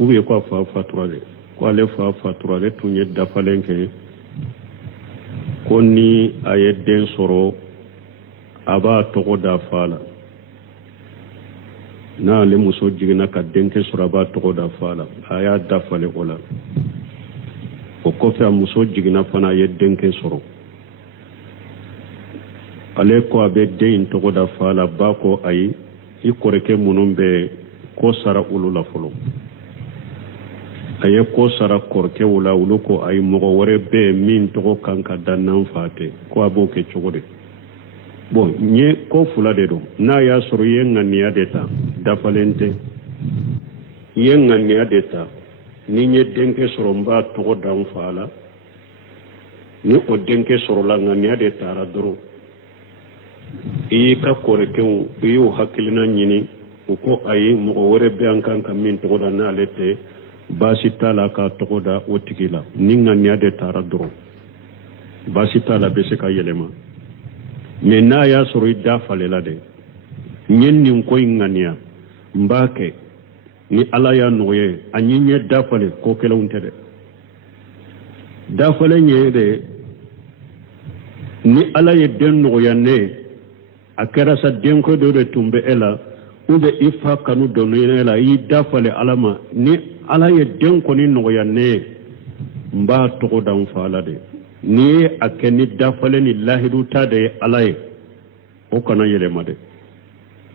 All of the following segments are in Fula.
uye kwa fa faturale kwa le fa faturale tunye dafalenke koni ayedden soro aba togo da fala na le muso jigina ka denke soro aba togo da fala aya dafale ola o kofe a muso jigina fana ayeddenke soro ale ko abe den togo da fala ba ko ayi i koreke munun be ko sara ulula folo aye ko sara korke wula wulu ko ay mogo wore be min togo kanka dannan fate ko abo ke chogode bon nye ko fula de do na ya soro yenga niya deta dafalente yenga niya deta ni nye denke soro mba togo dan fala ni o denke soro la ngania deta radro i ka korke wu i o hakilina nyini ko ay mogo wore be an kanka min togo dan na lete basitala ka togoda otigila ninga nyade tara doro basitala bese ka yelema me na ya soro ida falela de nyenni ko ingania mbake ni ala ya noye anyinye dafale ko kela untede dafale nyede ni ala ye den noya ne akera sa den ko do tumbe ela ube ifa kanu donene ela yi dafale alama ni ala ye den koni noya ne mba togo dan fala de ni akeni dafale ni lahidu ta de ala ye o kana yele made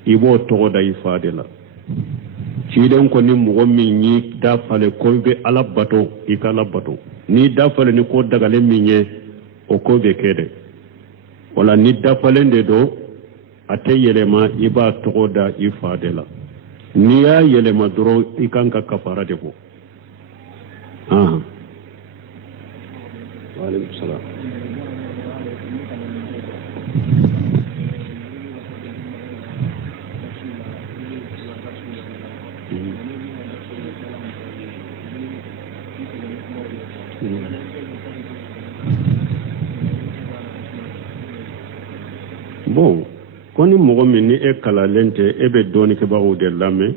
ibo togo da ifade la ci den koni mugo min ni dafale ko be ala bato ikala bato ni dafale ni ko daga le minye o ko be kede wala ni dafale de do ate yele ma iba togo da ifade la ni ya yele maduro ikanka kafara de ko wa alaikum salam bon koni mogo min ni e kala lente e be doni ke bawo de lame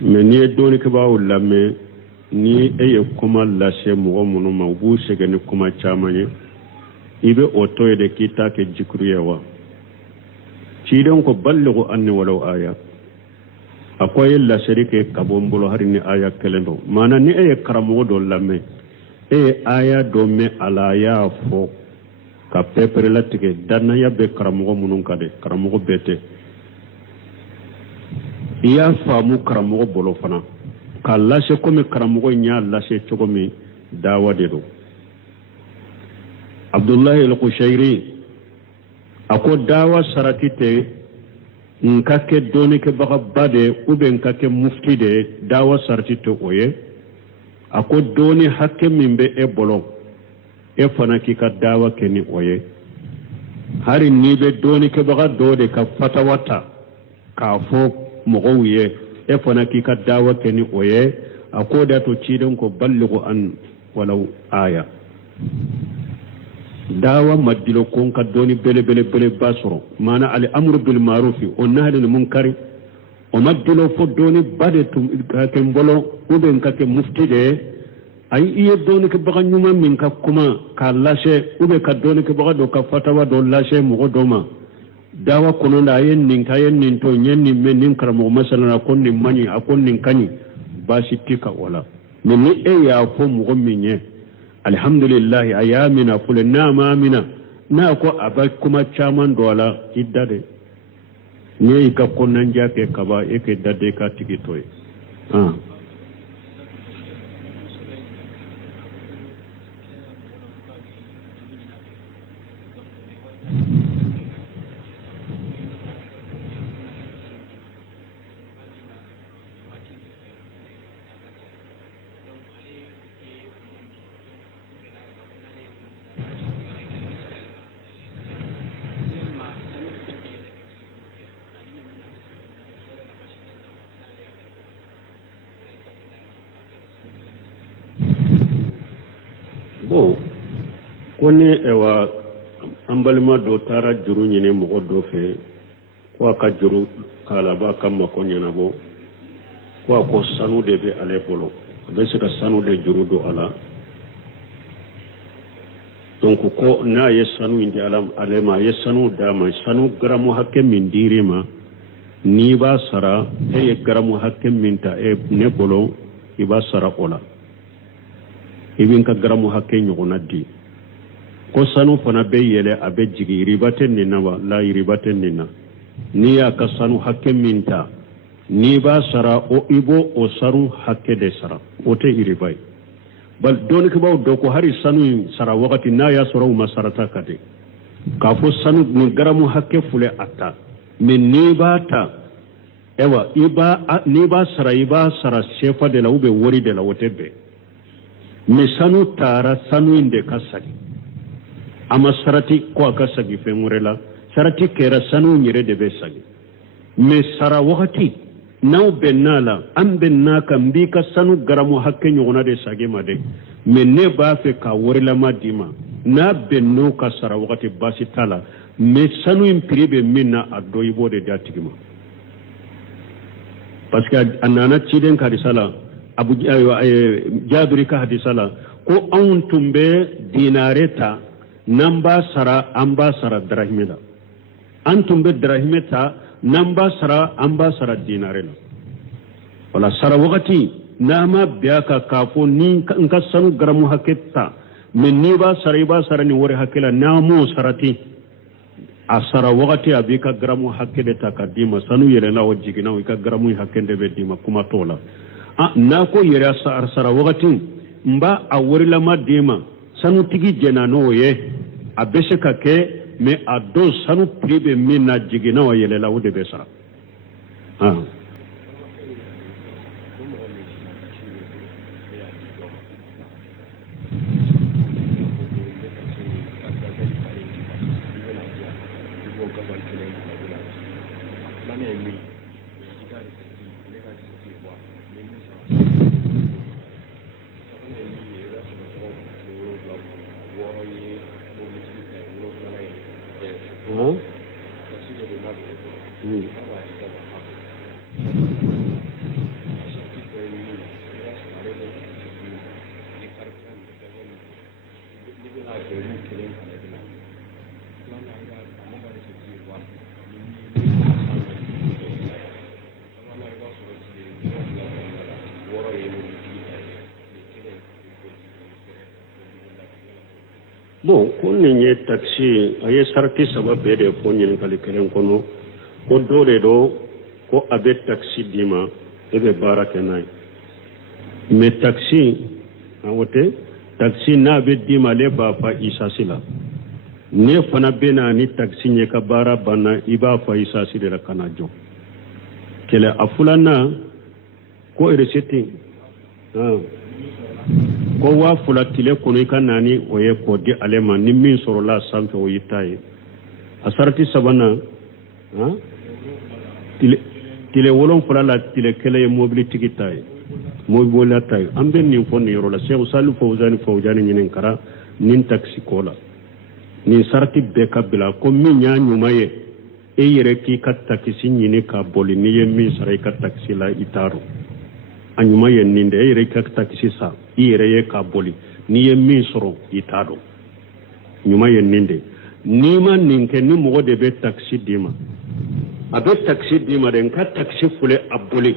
me ni e doni ke bawo lame ni e ye kuma lase mogo munu ma bu sege ni kuma chamanye ibe oto de kita ke jikruya wa ci don ko ballighu anni walau aya akoy la sharike kabombolo hari ni aya kelendo mana ni e karamo do lame e aya do me ala ya fo ka pepere latike danna ya be karamo munun kade karamo bete iya famu karamo bolo fana ka lashe komi karamo nya lashe chogomi dawa de do Abdullah al-Qushairi ako dawa saratite nkake doni ke baga bade ube nkake mufti de dawa saratite oye ako doni hakke mimbe e bolo e fana ki ka dawa keni oye hari nibe doni ke baga dode ka fatawata ka fo mogowiye e fana ki ka dawa keni oye ako da to cidon ko ballighu an walau aya dawa madilo kon ka doni bele basoro mana al amru bil ma'ruf wa nahy anil munkar o madilo fo doni bade tum ka kembolo ube ka mufti de ay iye doni ke baga nyuma min ka kuma ka lashe ube ka doni ke baga do ka fatawa do lashe mo doma dawa kono da yen nin ka yen nin to nyen nin men nin karamo masala kon nin mani akon nin kani bashi tika wala min ni e ya fo mo minye alhamdulillah ayamina fulanna mamina na ko abai kuma chaman dola iddade ne ka konan jake ka ba yake dade ka tikitoy koni ewa ambalima do tara juru nyine mogo do fe ko ka juru kala ba kam ko nyana bo ko sanu de be ale bolo be se ka sanu de jurudo ala donc ko na ye sanu indi alam alema ye sanu dama sanu garamu hakke min dirima ni ba sara e garamu hakke min ta e ne bolo iba sara ola ibin ka garamu hakke nyogona di ko sanu fana be yele abe jigi ribaten ni na la ribaten ni na ni ya ka sanu hakke min ta ni ba sara o ibo o saru hakke de sara o te iribai bal don ke baw do ko hari sanu sara wakati na ya soro ma sarata kade ka fo sanu ni garamu hakke fule atta min ni ba ta ewa ni ba sara shefa de la ube wori de la wotebe mi sanu tara sanu inde kasagi ama sarati ko akasagi femurela sarati kera sanu nyire de be sagi me sara wakati naw bennala an bennaka mbika sanu garamu hakke nyogona de sage made me ne ba fe ka worila madima na benno ka sara wakati basi tala me sanu impribe minna adoyi bode datigima parce que anana ciden ka risala abu jabiri ka hadisala ko an tumbe dinareta namba sara amba sara drahimela an tumbe drahimeta namba sara amba sara dinarela wala sara wakati nama biaka kafo ni nka sanu garamu haketta men ni ba sara ni wori hakela namu sarati asara wakati abika garamu hakede takadima sanu yele na wajigina wika garamu hakende be dima kuma tola na ko yere sara wakati mba awori lama dima sanu tigi jena no ye abese kake me ado sanu pribe mina jigina wa yele la wode be sara bon kun ni taxi aye sarti sababe de fonyin kali kelen kono ko dole do ko abe taxi dima ebe baraka nay me taxi awote taxi na be dima le ba fa isa sila ne fana bena ni taxi nye ka bara bana iba fa isa sila la kana jo kele afulana ko reseti ko wa fula tile kono ka nani oye ko di alema ni min soro la sanfe o yitaye asarti sabana tile wolon fula la tile kele mobility gitaye mobile tay ambe ni fonni yoro la cheikh salu fawzani nyinen kara nin taxi kola ni sarti be kabila ko min nya nyumaye e yere ki kat taxi nyine ka boli ni yemi saray kat taxi la itaro anyuma yenninde e yere kat taxi sa yere ye ka boli ni yemi soro itado nyuma yenninde ni man ninke ni mo de be taxi dima abe taxi dima den kat taxi fule aboli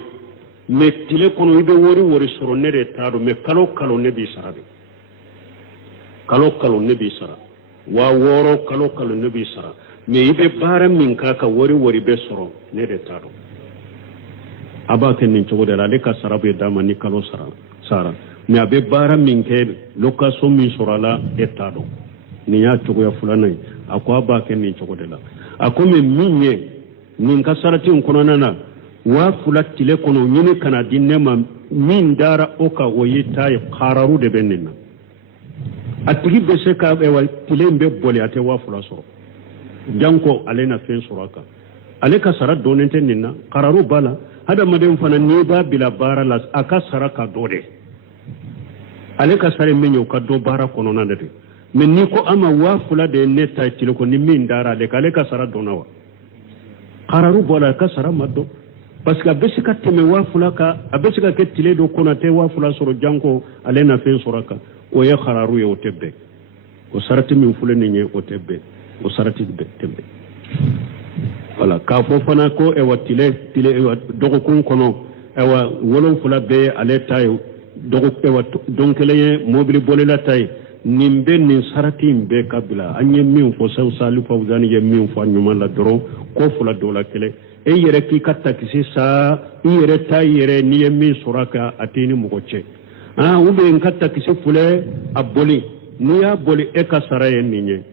me tile kono ibe wori soro nere tado me kalo ne bi sarabe kalo ne bi sara wa woro kalo ne bi sara me ibe bara min kaka wori be soro nere tado abake nin chogo de la le ka sarabe dama ni kalo sara me abe bara min ke lokaso min sorala etado ni ya chogo ya fulana akwa abake nin chogo de la akome minye nin ka sarati kono nana wa fulatile kono nyine kana dinema min dara oka woyita ya qararu de benina atigi be se ka e wa tilembe boli ate wa fulaso janko alena fen suraka aleka sara donente ninna qararu bala hada madem fana ni ba bila bara las aka saraka dode aleka sare menyo ka do bara kono nande men ni ko ama wa fula de neta tile ko ni min dara de aleka sara donawa qararu bala ka sara maddo parce que a bɛ se ka tɛmɛ 2000 kan a bɛ se ka kɛ tile dɔ kɔnɔ a tɛ 2000 sɔrɔ janko ale na fɛn sɔrɔ kan o ye hararu ye o tɛ bɛn o sarati min filɛ nin ye o tɛ bɛn o sarati tɛ bɛn voilà k'a fɔ fana ko tile dɔgɔkun kɔnɔ 7 bɛɛ ye ale ta ye don kelen ye mobili bolila ta ye nin bɛ nin sarati in bɛɛ ka bila an ye min fɔ Salifu Fawzani ye min fɔ a ɲuman la dɔrɔn ko fila dɔw la kelen e yɛrɛ k'i ka takisi saa i yɛrɛ ta yɛrɛ n'i ye min sɔrɔ a kan a t'i ni mɔgɔ cɛ ou bien n ka takisi filɛ a boli n'i y'a boli e ka sara ye nin ye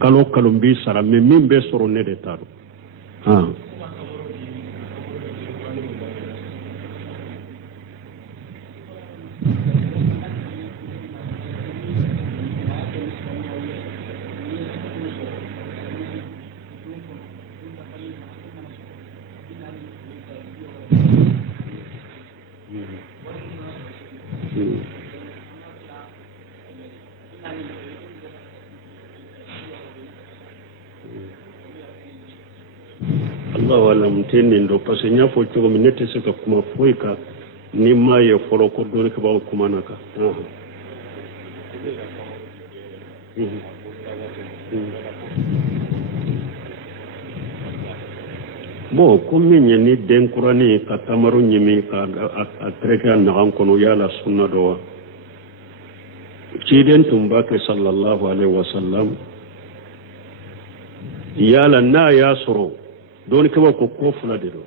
kalo n b'i sara mais min bɛ sɔrɔ ne de t'a dɔn Allah alam tenin do parce que nya fo cogo mi nete se ka kuma foy ka ni ma ye folo ko do ke ba kuma naka bon comme ni ni den qur'ani ka tamaru nyimi ka a treka na an kono yala sunna do ci den tumba ke sallallahu alaihi wasallam yala na ya soro don kaba ko fula de do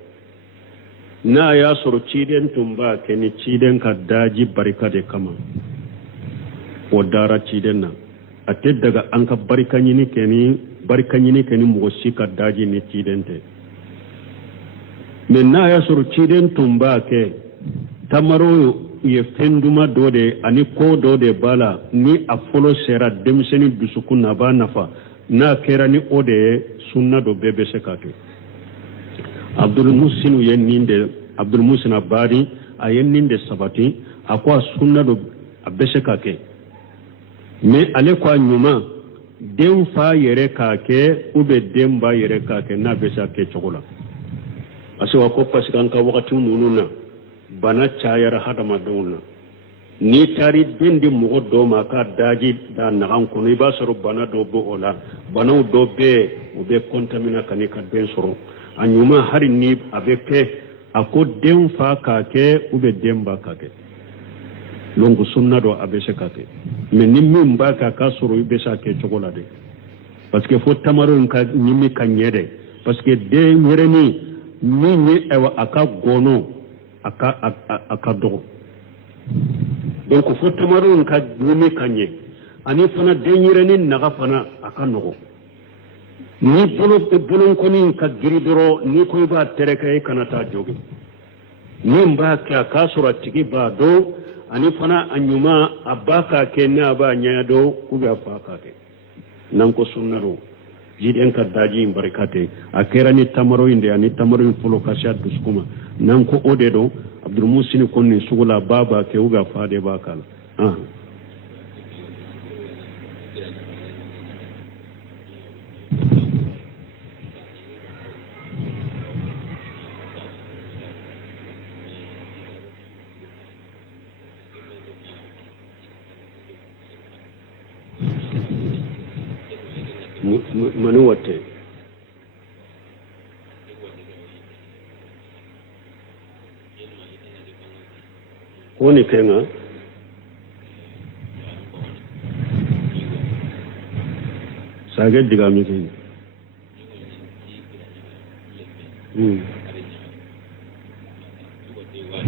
na ya soro ciden tumba ke ni ciden ka daji barika de kama o dara ciden na ate daga an ka barika nyini ke ni mo si ka daji ni ciden te men na ya soro ciden tumba ke tamaro ye fenduma do de ani ko do de bala ni a folo sera demseni dusukuna ba nafa na kera ni ode sunna do bebe sekatu Abdul Musin Abadi a yen de sabati a ko sunna do a bɛ se ka kɛ mais ale ko nyuma den fa yɛrɛ ka kɛ ou bien den ba yɛrɛ ka kɛ n'a bɛ se ka kɛ cogo la parce que parce que an ka wagati ninnu na bana cayara hadamadenw na ni taari den di mɔgɔ dɔw ma k'a daji da nagan kɔnɔ i b'a sɔrɔ bana dɔw bɛ o la banaw dɔw bɛ u bɛ contaminer ka ni ka den sɔrɔ a ɲuman hari ni a bɛ kɛ a ko den fa k'a kɛ ou bien den ba k'a kɛ donc sunna dɔ a bɛ se ka kɛ mais ni min b'a kɛ a ka sɔrɔ i bɛ se a kɛ cogo la dɛ parce que fo tamaro in ka ɲimi ka ɲɛ dɛ parce que den yɛrɛni min ye a ka gɔnɔ a ka dɔgɔ donc fo tamaro in ka ɲimi ka ɲɛ ani fana den yɛrɛni naga fana a ka nɔgɔ ni bolonkɔni ka giri dɔrɔn ni ko i b'a tɛrɛkɛ i kana taa jogi min b'a kɛ a k'a sɔrɔ a tigi b'a dɔn ani fana a ɲuman a ba k'a kɛ n'a b'a ɲɛ dɔn ou bien a fa k'a kɛ n'an ko sunna do jiden ka daji in barika tɛ a kɛra ni tamaro in de ani tamaro in fɔlɔ ka se a dusukun ma n'an ko o de don Abdulmusini ko nin sugu la ba b'a kɛ ou bien a fa de b'a k'a la mani wate woni kenga sage diga mi ken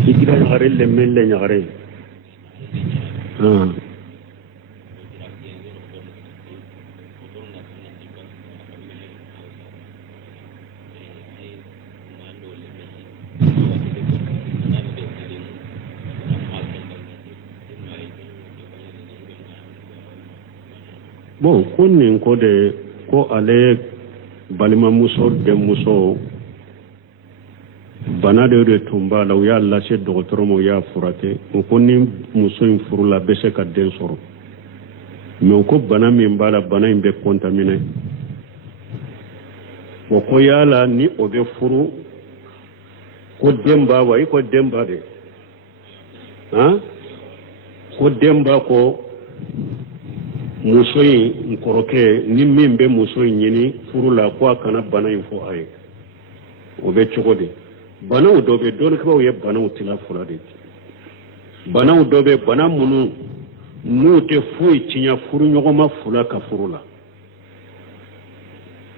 diga ngare le melle ngare bon kunnin ko de ko ale balima muso de muso bana de tumba la ya lase dɔgɔtɔrɔ mo ya furake ko ni muso in furula bɛ se ka den sɔrɔ mais ko bana min b'a la bana in bɛ contaminer o ko yala ni o bɛ furu ko demba wa ko demba de ko demba ko muso in nkoroke ni min be muso in ɲini furu la ko a kana bana in fɔ a ye o bɛ cogo di banaw dɔ bɛ dɔnnikaw ye banaw tila fura de banaw dɔ bɛ bana minnu n'u tɛ foyi tiɲɛ furu ɲɔgɔnma fula ka furu la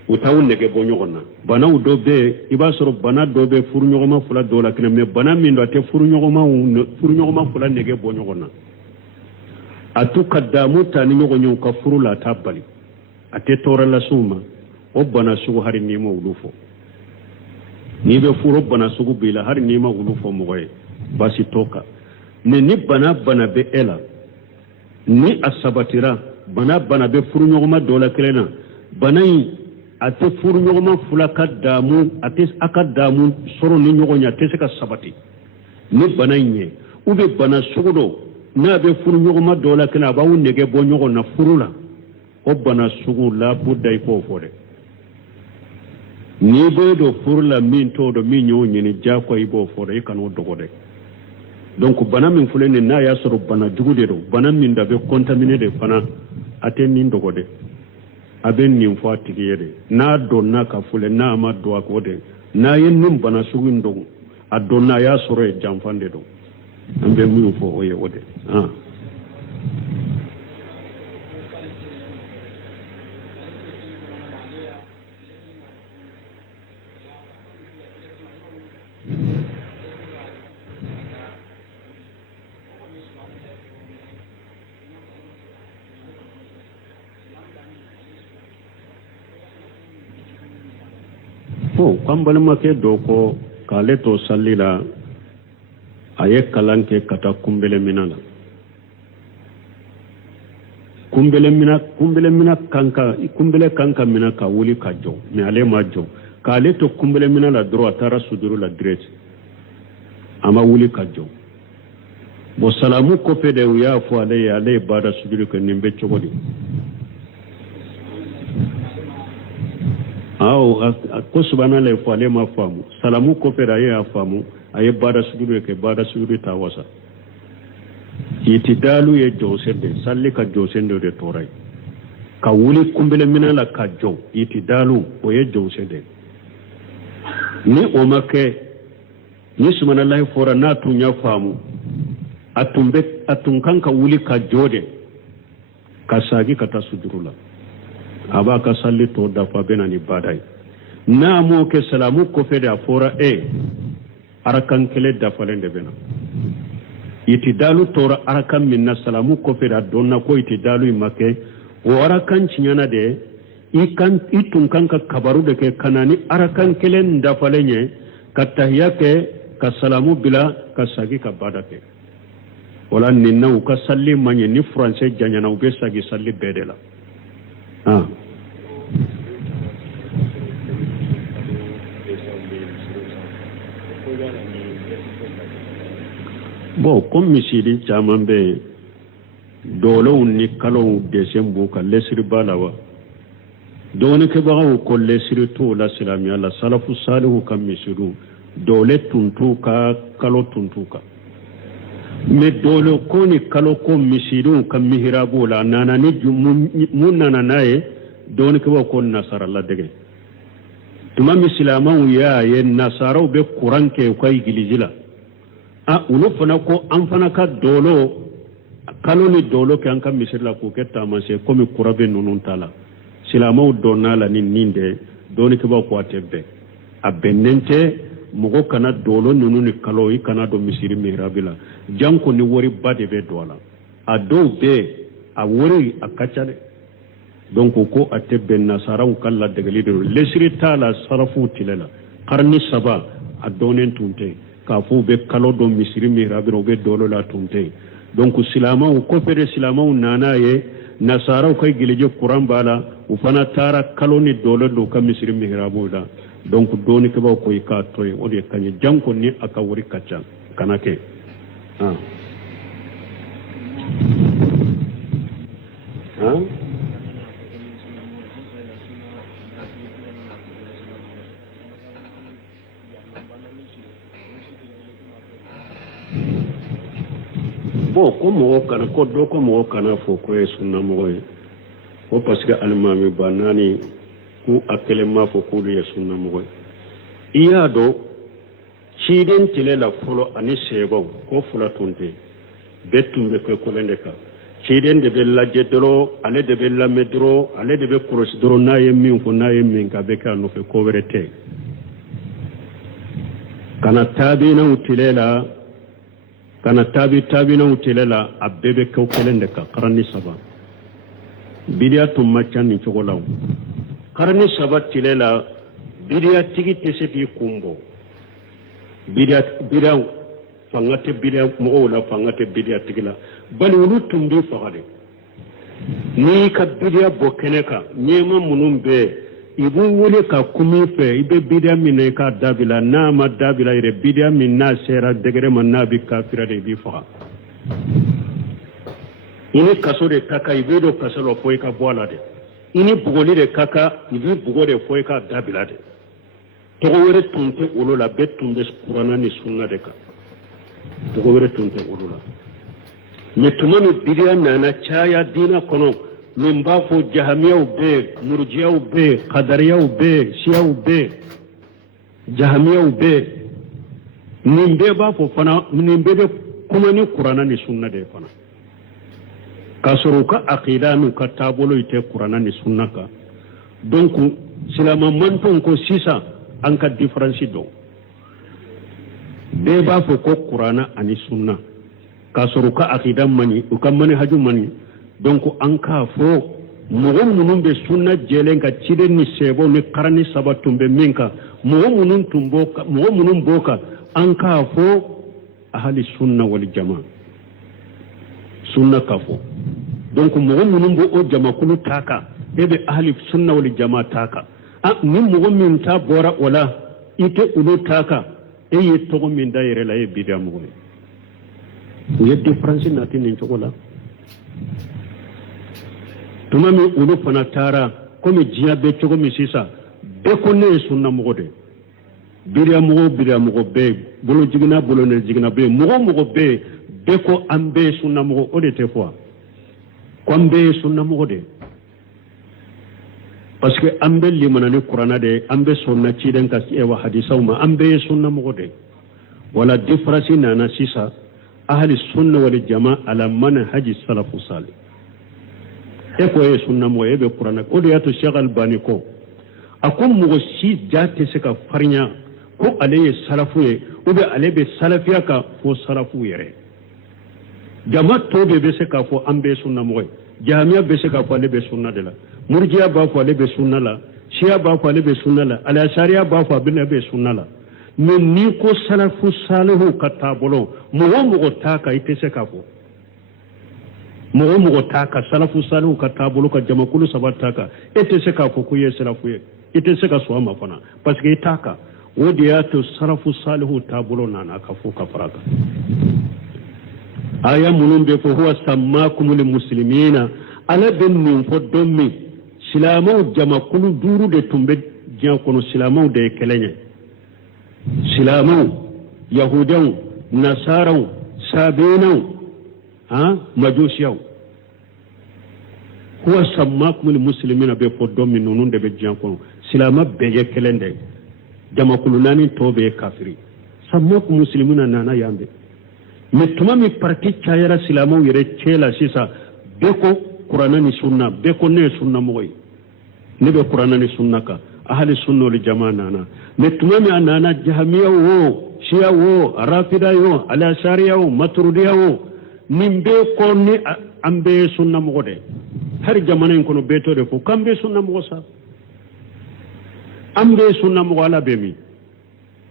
u t'aw nɛgɛ bɔ ɲɔgɔn na banaw dɔ bɛ i b'a sɔrɔ bana dɔ bɛ furu ɲɔgɔnma fula dɔw la kɛnɛ mɛ bana min don a tɛ furu ɲɔgɔnma fula nɛgɛ bɔ ɲɔgɔn na a t'u ka damu ta ni ɲɔgɔn ye u ka furu la a t'a bali a tɛ tɔɔrɔ lase u ma o bana sugu hali n'i ma olu fɔ n'i bɛ furu bana sugu b'i la hali n'i ma olu fɔ mɔgɔ ye baasi t'o kan mɛ ni bana bɛ e la ni a sabatira bana bɛ furu ɲɔgɔnma dɔ la kelen na bana in a tɛ furu ɲɔgɔnma fila ka damu a tɛ a ka damu sɔrɔ ni ɲɔgɔn ye a tɛ se ka sabati ni bana in ye u bɛ bana sugu dɔ n'a bɛ furu ɲɔgɔnma dɔ la kelen a b'aw nɛgɛ bɔ ɲɔgɔn na furu la o bana sugu la budda i k'o fɔ dɛ n'i bɛ don furu la min t'o dɔn min y'o ɲini diyagoya i b'o fɔ dɛ i kan'o dɔgɔ dɛ donc bana min filɛ nin n'a y'a sɔrɔ bana jugu de don bana min da bɛ contaminer de fana a tɛ nin dɔgɔ dɛ a bɛ nin fɔ a tigi ye de n'a dɔnna ka filɛ n'a ma dɔn a kɔ dɛ n'a ye nin bana sugu in dɔn a dɔnna a y'a sɔrɔ ye janfan de don an bɛ min fɔ o ye o de k'an balimakɛ dɔ kɔ k'ale to sali la a ye kalan kɛ ka taa kunbɛlɛmina la kunbɛlɛmina kan ka minɛ ka wuli ka jɔ mais ale ma jɔ k'ale to kunbɛlɛmina la dɔrɔn a taara sujuru la direct a ma wuli ka jɔ bon salamu kɔfɛ de u y'a fɔ ale ye bada sujuru kɛ nin bɛ cogo di ko subhanallah fɔ ale ma faamu salamu kɔfɛ a ye y'a faamu a ye bada sujuru kɛ bada sujuru ta wasa itidalu ye jɔsen de salli ka jɔsen de tɔɔrɔ ye ka wuli kunbɛlɛmina la ka jɔ itidalu o ye jɔsen de ni o ma kɛ ni subhanallah fɔra n'a tun y'a faamu a tun kan ka wuli ka jɔ de ka sagi ka taa sujuru la a b'a ka salli tɔ dafa bɛ na ni bada ye n'a m'o kɛ salamu kɔfɛ de a fɔra arakan kelen dafalen de bɛ na itidalu tora arakan min na salamu kɔfɛ de a dɔnna ko itidalu in ma kɛ o arakan tiɲɛna de i tun kan ka kabaru de kɛ ka na ni arakan kelen dafalen ye ka tahiya kɛ ka salamu bila ka sagi ka bada kɛ wala nin na u ka salli man ɲɛ ni furansɛ janyana u bɛ sagi salli bɛɛ de la bon comme misiri caman bɛ yen dɔwɛrɛw ni kalow dɛsɛn b'u kan lɛsiri b'a la wa dɔgɔninkɛbagaw ko lɛsiri t'o la silamɛya la salafu salihu ka misiriw dɔwɛrɛ tun t'u ka kalo tun t'u kan mais dɔwɛrɛ ko ni kalo ko misiriw ka mihirabu la nana ni mun nana n'a ye dɔgɔninkɛbagaw ko nasara ladege tuma min silamɛw y'a ye nasaraw bɛ kuran kɛ u ka igiliji la olu fana ko an fana ka dɔwɛrɛ kalo ni dɔwɛrɛ kɛ an ka misiri la k'o kɛ taamase komi kura bɛ ninnu ta la silamɛw dɔnn'a la ni nin de dɔgɔninkɛbagaw ko a tɛ bɛn a bɛnnen tɛ mɔgɔ kana dɔwɛrɛ ninnu ni kalo i kana don misiri mihirabi la janko ni wariba de bɛ don a la a dɔw bɛ a wari a ka ca dɛ donc ko a tɛ bɛn nasaraw ka ladegeli de don lɛsiri t'a la sarafu tile la karni 3 a dɔnnen tun tɛ k'a fɔ u bɛ kalo dɔn misiri mihirabi la u bɛ dɔwɛrɛ la tun tɛ donc silamɛw kɔfɛ de silamɛw nana ye nasaraw ka gilije kuran b'a la u fana taara kalo ni dɔwɛrɛ don ka misiri mihirabu la donc dɔgɔninkɛbagaw ko i k'a to yen o de ka ɲi janko ni a ka wari ka ca kana kɛ bon ko mɔgɔ kana ko dɔ ko mɔgɔ kana fɔ ko ye sunnamɔgɔ ye ko parce que alimami ba naani ko a kelen m'a fɔ k'olu ye sunnamɔgɔ ye i y'a dɔn ciden tile la fɔlɔ ani sɛbɛw ko fila tun tɛ bɛɛ tun bɛ kɛ kɔlɔn de kan ciden de bɛ lajɛ dɔrɔn ale de bɛ lamɛn dɔrɔn ale de bɛ kɔlɔsi dɔrɔn n'a ye min fɔ n'a ye min kɛ a bɛ kɛ a nɔfɛ ko wɛrɛ tɛ kana taabinaw tile la kana taabinaw tile la a bɛɛ bɛ kɛ kelen de kan karani saba bidiya tun ma ca nin cogo la karani saba tile la bidiya tigi tɛ se k'i kun bɔ bidiya fanga tɛ bidiya mɔgɔw la fanga tɛ bidiya tigi la bali olu tun bɛ faga de n'i ka bidiya bɔ kɛnɛ kan ɲɛma minnu bɛ i b'u wele ka kun fɛ i bɛ bidiya min na i k'a dabila n'a ma dabila yɛrɛ bidiya min n'a sera dɛgɛrɛ ma n'a bɛ kafira de i b'i faga i ni kaso de ka kan i bɛ don kaso la fo i ka bɔ a la dɛ i ni bugɔli de ka kan i bɛ bugɔ de fo i k'a dabila dɛ tɔgɔ wɛrɛ tun tɛ olu la bɛɛ tun bɛ kuranna ni sunna de kan tɔgɔ wɛrɛ tun tɛ olu la mɛ tuma min bidiya nana caya diinɛ kɔnɔ min b'a fɔ jahamiyaw bɛ yen murjiyaw bɛ yen kadariyaw bɛ yen siyaw bɛ yen jahamiyaw bɛ yen nin bɛɛ b'a fɔ fana nin bɛɛ bɛ kuma ni kuranna ni sunna de fana k'a sɔrɔ u ka akida n'u ka taabolo tɛ kuranna ni sunna kan donc silama mantonw ko sisan an ka différence dɔn bɛɛ b'a fɔ ko kuranna ani sunna k'a sɔrɔ u ka akida mani u ka manhaju mani donc an k'a fɔ mɔgɔ minnu bɛ sunna jɛlen ka ciden ni sɛbɛw ni karani saba tun bɛ min kan mɔgɔ minnu b'o kan an k'a fɔ ahali sunna wal jama sunna ka fɔ donc mɔgɔ minnu b'o jamakulu ta kan e bɛ ahali sunna wal jama ta kan ni mɔgɔ min ta bɔra o la i tɛ olu ta kan e ye tɔgɔ min da yɛrɛ la e ye bidiya mɔgɔ ye u ye différence nati nin cogo la tuma min olu fana taara komi diɲɛ bɛ cogo min sisan bɛɛ ko ne ye sunnamɔgɔ de bidiya mɔgɔ bɛ yen bolo jiginna bolo ne jiginna bɛ yen mɔgɔ bɛ yen bɛɛ ko an bɛɛ ye sunnamɔgɔ o de tɛ fɔ ko an bɛɛ ye sunnamɔgɔ de parce que an bɛ limana ni kuranna de an bɛ sɔnna ciden ka wa hadisaw ma an bɛɛ ye sunnamɔgɔ de wala différence nana sisan ahli sunna wal jama ala manhaji salafu salih e ko ye sunnamɔgɔ e bɛ kuranna o de y'a to Cheikh Albani ko a ko mɔgɔ si ja tɛ se ka farinya ko ale ye salafu ye ou bien ale bɛ salafiya kan fo salafu yɛrɛ jama tɔ bɛɛ bɛ se k'a fɔ an bɛɛ sunnamɔgɔ ye jahamiya bɛ se k'a fɔ ale bɛ sunna de la murjiya b'a fɔ ale bɛ sunna la siya b'a fɔ ale bɛ sunna la alasariya b'a fɔ ale bɛ sunna la mais n'i ko salafu salihu ka taabolo mɔgɔ t'a kan i tɛ se k'a fɔ mɔgɔ t'a kan salafu salihu ka taabolo ka jamakulu saba t'a kan e tɛ se k'a fɔ ko i ye salafu ye i tɛ se ka sɔn a ma fana parce que i t'a kan o de y'a to salafu salihu taabolo nana ka fɔ ka fara kan aya minnu bɛ fɔ huwa sammakumul muslimina ala bɛ nin fɔ don min silamɛw jamakulu 5 de tun bɛ diɲɛ kɔnɔ silamɛw de ye kɛlɛ ye silamɛw yahudaw nasaraw sabinaw majusiyaw huwa sammakumul muslimina bɛ fɔ don min ninnu de bɛ diɲɛ kɔnɔ silamɛ bɛɛ ye kelen de jamakulu 4 tɔ bɛ ye kafiri sammakumul muslimina nana yan bɛ mais tuma min parti cayara silamɛw yɛrɛ cɛ la sisan bɛɛ ko kuranna ni sunna bɛɛ ko ne ye sunnamɔgɔ ye ne bɛ kuranna ni sunna kan ahli sunna wal jama nana mais tuma min a nana jahamiya wo siya wo rafida wo alasariya wo maturidiya wo nin bɛɛ ko ni an bɛɛ ye sunnamɔgɔ de har jamana in kɔnɔ bɛɛ to de fɔ k'an bɛɛ sunnamɔgɔ sa an bɛɛ sunnamɔgɔ ala bɛ min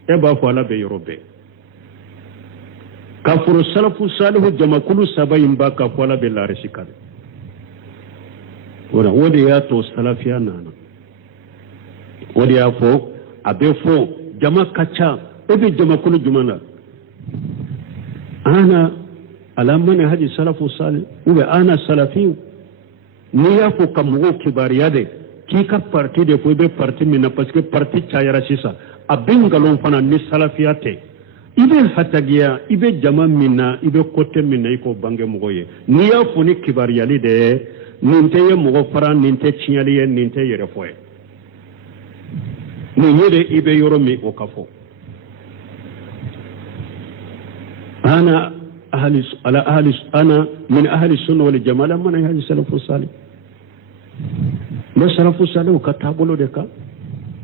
e b'a fɔ ala bɛ yɔrɔ bɛɛ ka furu salafu salihu jamakulu saba in ba ka fɔ ala bɛ larisi kare o de y'a to salafiya nana o de y'a fɔ a bɛ fɔ jama ka ca e bɛ jamakulu jumɛn na ana ala manhaji salafu salih ou bien ana salafiyu n'i y'a fɔ ka mɔgɔw kibariya de k'i ka parti de fɔ i bɛ parti min na parce que parti cayara sisan a bɛ nkalon fana ni salafiya tɛ ibe hatagiya ibe jama minna ibe kote minna iko bange mogo ye ni ya foni kibariyali de ninte ye mogo fara ninte tiɲali ye ninte yɛrɛ fɔ ye nin ye de ibe yɔrɔ min o ka fɔ ana min ahli sunna wal jamaa la man ahli salafu salih le salafu salih ka taabolo de kan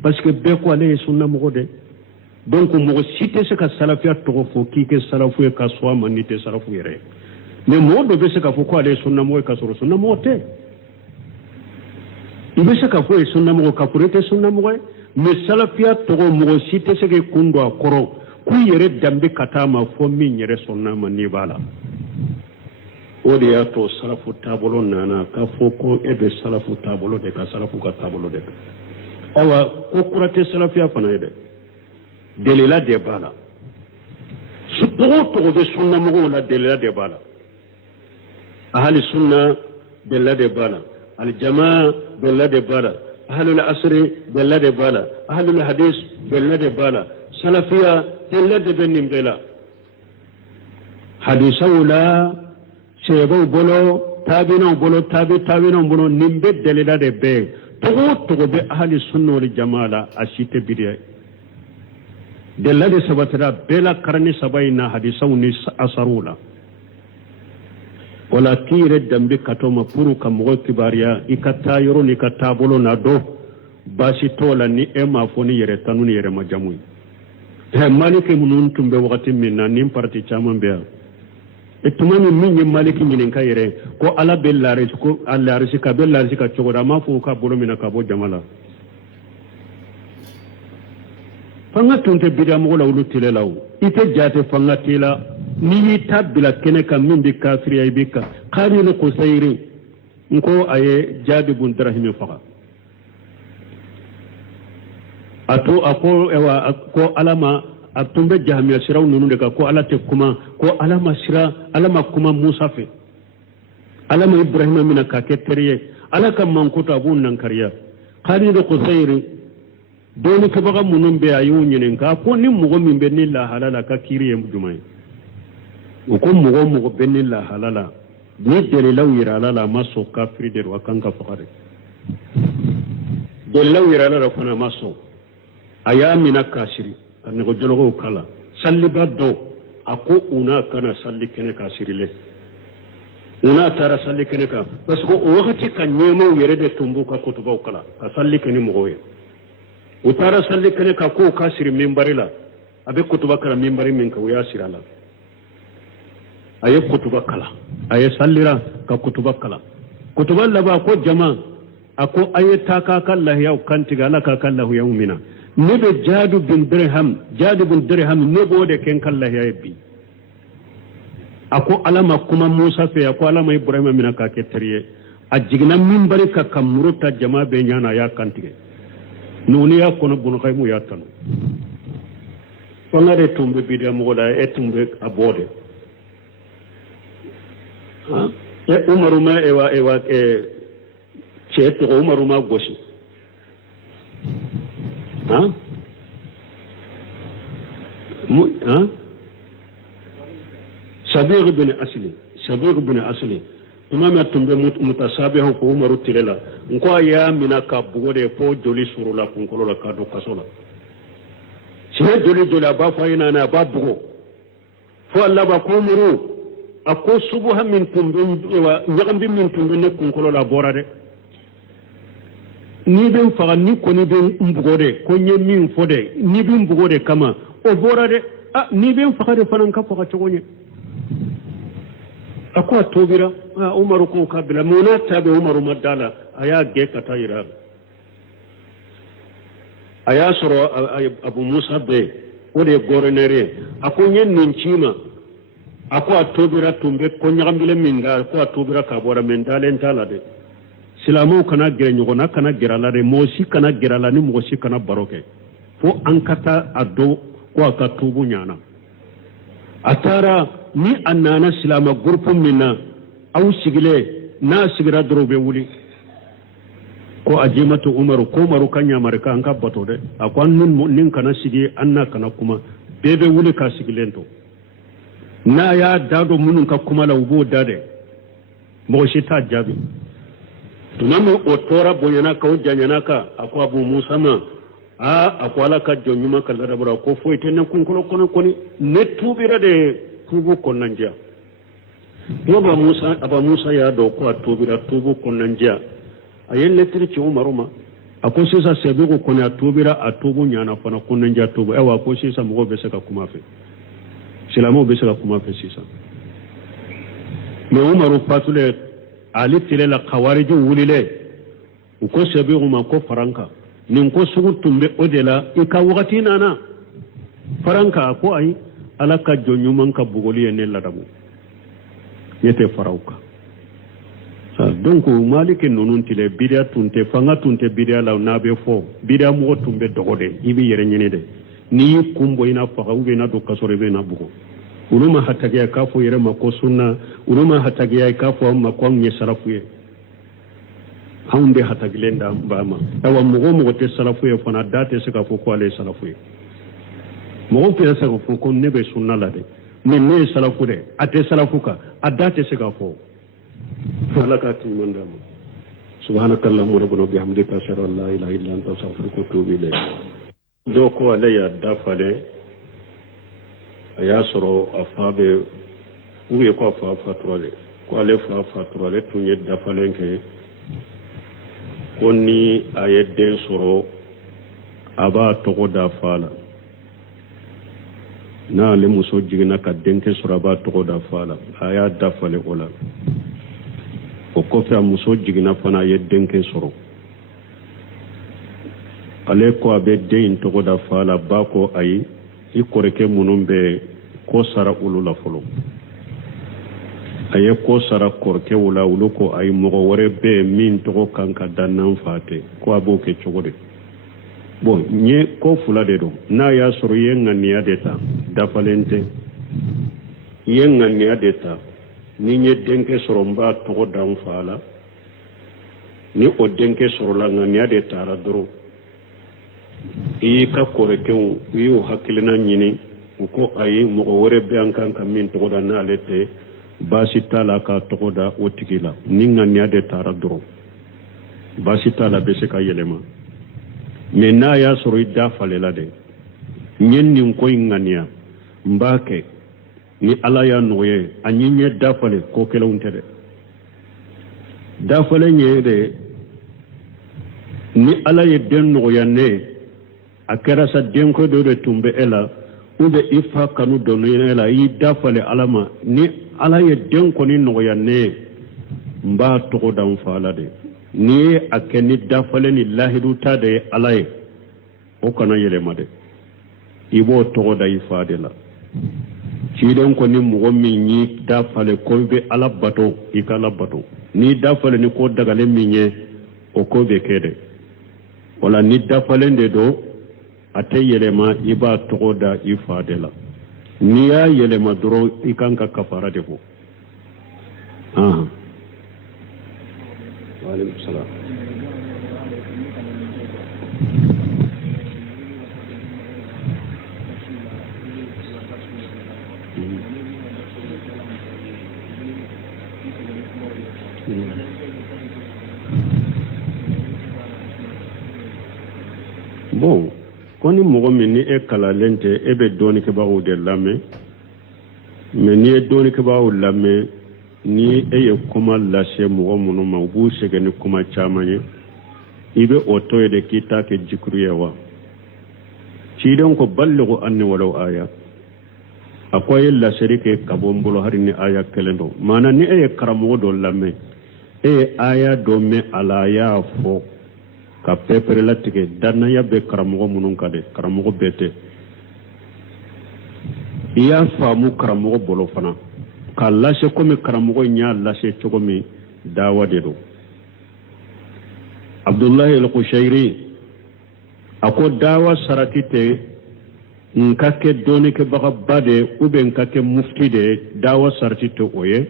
parce que bɛɛ ko ale ye sunna mogo de donc mɔgɔ si tɛ se ka salafiya tɔgɔ fɔ k'i kɛ salafu ye ka sɔn a ma n'i tɛ salafu yɛrɛ ye mais mɔgɔ dɔ bɛ se k'a fɔ ko ale ye sunnamɔgɔ ye ka sɔrɔ sunnamɔgɔ tɛ i bɛ se k'a fɔ ye sunnamɔgɔ ka sɔrɔ i tɛ sunnamɔgɔ ye mais salafiya tɔgɔ mɔgɔ si tɛ se k'i kun don a kɔrɔ k'u yɛrɛ danbe ka taa ma fɔ min yɛrɛ sɔnna ma n'i b'a la o de y'a to salafu taabolo nana k'a fɔ ko e bɛ salafu taabolo de kan salafu ka taabolo de kan awa ko kura tɛ salafiya fana ye dɛ delila de b'a la togo togo bɛ sunnamɔgɔw la delila de b'a la ahli sunna delila de b'a la aljamaa delila de b'a la ahlul asri delila de b'a la ahlul hadis delila de b'a la salafiya delila de bɛ nin bɛɛ la hadisaw la sɛbɛw bolo taabinaw bolo taabinaw bolo nin bɛ delila de bɛɛ togo togo bɛ ahli sunna wal jamaa la a si tɛ bidiya delila de sabatira bɛɛ la karani saba in na hadisaw ni asaruw la wala k'i yɛrɛ danbe ka to ma pour ka mɔgɔ kibariya i ka taa yɔrɔ ni ka taabolo na dɔn baasi t'o la ni e m'a fɔ ni yɛrɛ tanu ni yɛrɛ majamu ye maliki minnu tun bɛ wagati min na ni parti caman bɛ yan tuma min ye maliki ɲininka yɛrɛ ko ala bɛ laarisi ko a laarisi ka bɛ laarisi ka cogo da a m'a fɔ ka bolo minɛ ka bɔ jama la fanga tun tɛ bidia mɔgɔ la olu tile la o i tɛ jate fanga t'i la n'i y'i ta bila kɛnɛ kan min bɛ kafiriya i bɛ kan kari ne ko sayiri n ko a ye jaadi bun darahimi faga a to a ko ala ma a tun bɛ jahamiya siraw ninnu de kan ko ala tɛ kuma ko ala ma kuma musa fɛ ala ma ibrahima minɛ k'a kɛ teri ye ala ka mankuto a b'u nankariya kari ne ko sayiri dɔɔni kɛbaga minnu bɛ a y'u ɲininka ko ni mɔgɔ min bɛ ni lahala la ka kiiri ye jumɛn ye u ko mɔgɔ mɔgɔ bɛ ni lahala la ni dalilaw yira ala la a ma sɔn kafiri de don a kan ka faga de dalilaw yira ala la fana a ma sɔn a y'a minɛ k'a siri ka nɛgɛjɔlɔkɔw kala saliba dɔw a ko u n'a kana sali kɛnɛ k'a sirile u n'a taara sali kɛnɛ kan parce que o wagati ka ɲɛmaw yɛrɛ de tun b'u ka kutubaw kala ka sali kɛ ni mɔgɔw ye u taara sali kɛnɛ kan k'o ka siri minbari la a bɛ kutuba kala minbari min kan u y'a siri a la a ye kutuba kala a ye salira ka kutuba kala kutuba laban ko jama a ko a ye taa k'a ka lahiyaw kantigɛ ala k'a ka lahiyaw minɛ ne bɛ jaadu bin dirham ne b'o de kɛ n ka lahiya ye bi a ko ala ma kuma musa fɛ a ko ala ma ibrahima minɛ k'a kɛ teri ye a jiginna minbari kan ka muru ta jama bɛɛ ɲana a y'a kantigɛ nuni y'a kɔnɔ bunukaimu y'a tanu fanga de tun bɛ bidiya mɔgɔ la e tun bɛ a bɔ de umaru ma cɛ tɔgɔ umaru ma gosi sabir bin asli imam tun bɛ mutasabihu ko umaru tile la n ko a y'a minɛ ka bugo de fo joli surula kunkolo la k'a don kaso la siɲɛ joli a b'a fɔ a ye naani a b'a bugo fo a laban ko umaru a ko subuha min tun bɛ ɲagambi min tun bɛ ne kunkolo la a bɔra dɛ n'i bɛ n faga ni kɔni bɛ n bugo de ko n ye min fɔ dɛ n'i bɛ n bugo de kama o bɔra dɛ n'i bɛ n faga de fana n ka faga cogo ɲɛ a ko a tobira umaru ko ka bila mun n'a ta bɛ umaru ma da la a y'a gɛn ka taa yira a y'a sɔrɔ abu musa bɛ o de ye gɔrɔnɛri ye a ko n ye nin ci ma a ko a tobira tun bɛ ko ɲagamile min da ko a tobira k'a bɔra mɛ n dalen t'a la dɛ silamɛw kana gɛrɛ ɲɔgɔn na kana gɛrɛ a la dɛ mɔgɔ si kana gɛrɛ a la ni mɔgɔ si kana baro kɛ fo an ka taa a dɔn ko a ka tuubu ɲana a taara ni a nana silamɛ gurupu min na aw sigilen n'a sigira dɔrɔn u bɛ wuli ko a jimatu umaru ko umaru ka yamari ka an ka bato dɛ a ko an nin kana sigi an n'a kana kuma bebe wuli ka sigilen to na ya dado munun ka kuma la ubo dade mo shi ta jabi tunamo otora bonyana ka ujanyana ka akwa Abu Musa ma akwala ka jonyuma ka ladabara ko foite na kunkulo kono koni ne tubira de tubu konanja yo Aba Musa ya do ko tubira tubu konanja ayen letri ci Umaruma ako sisa sebe ko koni atubira atubu nyana fana konanja tubu ewa ko sisa mo be saka kuma fe silamo be saka kuma fe sisa me Umaru fatule ali tile la khawarij wulile ko sebe ko ko faranka nin ko sugu tumbe odela ika wakati nana faranka ko ay alaka jonyuman ka bugoli ne ladabu yete farauka donc malike nonun tile bidia tunte fanga tunte bidia la nabe fo bidia mo tumbe dogode ibi yere nyene de ni kumbo ina faga ube na do kasore be na bugo uluma hatagiya kafo yere mako sunna uluma hatagiya kafo mako nye sarafuye haunde hatagilenda mbama awa mugo te salafuye fana date se ka fo ko ale salafuye mugo pe se ko ko nebe sunna la de mais ne salafu de ate salafuka adate se ka fo falakati mandam subhanakallahumma rabbana bihamdika ashhadu an la ilaha illa anta astaghfiruka wa atubu ilayk do ko ale ya dafale aya soro afabe uye ko fa trole ko ale fa trole tunye dafale ke koni ayedden soro aba togo da fala na le muso jigina ka denke soro aba togo da fala aya da fale ola o kofa muso jigina fana ayedden ke soro ale ko abe den togo da fala ba ko ayi i koreke munumbe ko sara ulula folo aye ko sara korke wula wulu ko ay mogo wore be min togo kanka dannan fate ko abo ke chogode bon nye ko fula de do na ya soro yenga niya deta dafalente yenga niya deta ni nye denke soro mba togo dan fala ni o denke soro la nga niya deta ra doro i ka koreke wu hakilina nyini ko ay mogo wore be an kanka min togo dan na lete basi tala ka togoda otigila ninga nyade tara doro basi tala be se ka yelema me na ya soro ida falela de nyen nin ko ngania mbake ni ala ya noye anyinye dafale ko kelonte de dafale nyede ni ala ye den noya ne akera sa den ko do de tumbe ela ube ifa kanu do no ela yi dafale alama ni ala ye den koni noya ne mba togo dan fala de ni akeni dafale ni lahidu ta de ala ye o kana yelema de ibo togo da ifade la ci den koni mugo min ni dafale ko be ala bato ikala bato ni dafale ni ko daga le minye o ko be kede wala ni dafale de do ate yelema iba togo da ifade la ni ya yelema doro ikanka kafara de ko wa alaikum salam bon koni mogo min ni e kala lente e be doni ke bawo de lame me ni e doni ke bawo lame ni e ye kuma lase mogo munu ma bu sege ni kuma chamanye ibe oto de kita ke jikruya wa ci don ko ballighu anni walau aya akoy la sharike kabombolo harini aya kelendo mana ni e karamo do lame e aya do me ala ya fo ka pepere latike danna ya be karamo munun kade karamo bete iya famu karamo bolo fana ka lashe ko me karamo nya lashe chogomi dawa de do Abdullah al-Qushairi ako dawa saratite nkake doni ke baga bade ube nkake mufti de dawa saratite oye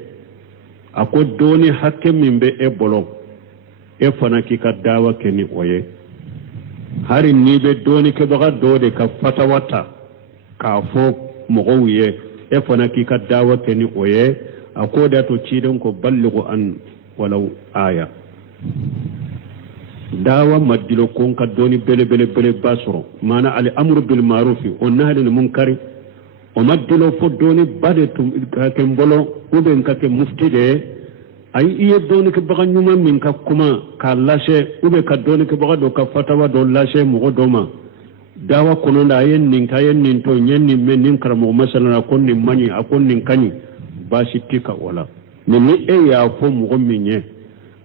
ako doni hakke mimbe e bolo e fana ki ka dawa keni oye hari nibe doni ke baga dode ka fatawata k'a fɔ mɔgɔw ye e fana k'i ka dawa kɛ ni o ye a ko da to ciden ko balligu an walau aya dawa madilo ko ka doni bele basoro mana al amru bil ma'ruf wa nahy anil munkar o madilo fo doni bade tum ka ke mbolo o ben ka ke mufti de ay iye doni ke baga nyuma min ka kuma ka lashe o be ka doni ke baga do ka fatawa do lashe mo do ma dawa kono da yen nin kayen nin to nyen nin men nin karamo masala kon nin mani akon nin kani bashi tika wala ni e ya fo mo minye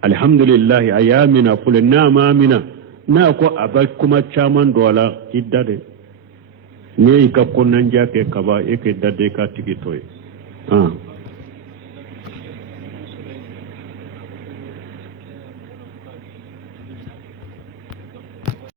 alhamdulillah ayamina fulanna mamina na ko aba kuma chaman dola iddade ne ka konan jake kaba e ke dade ka tigi toy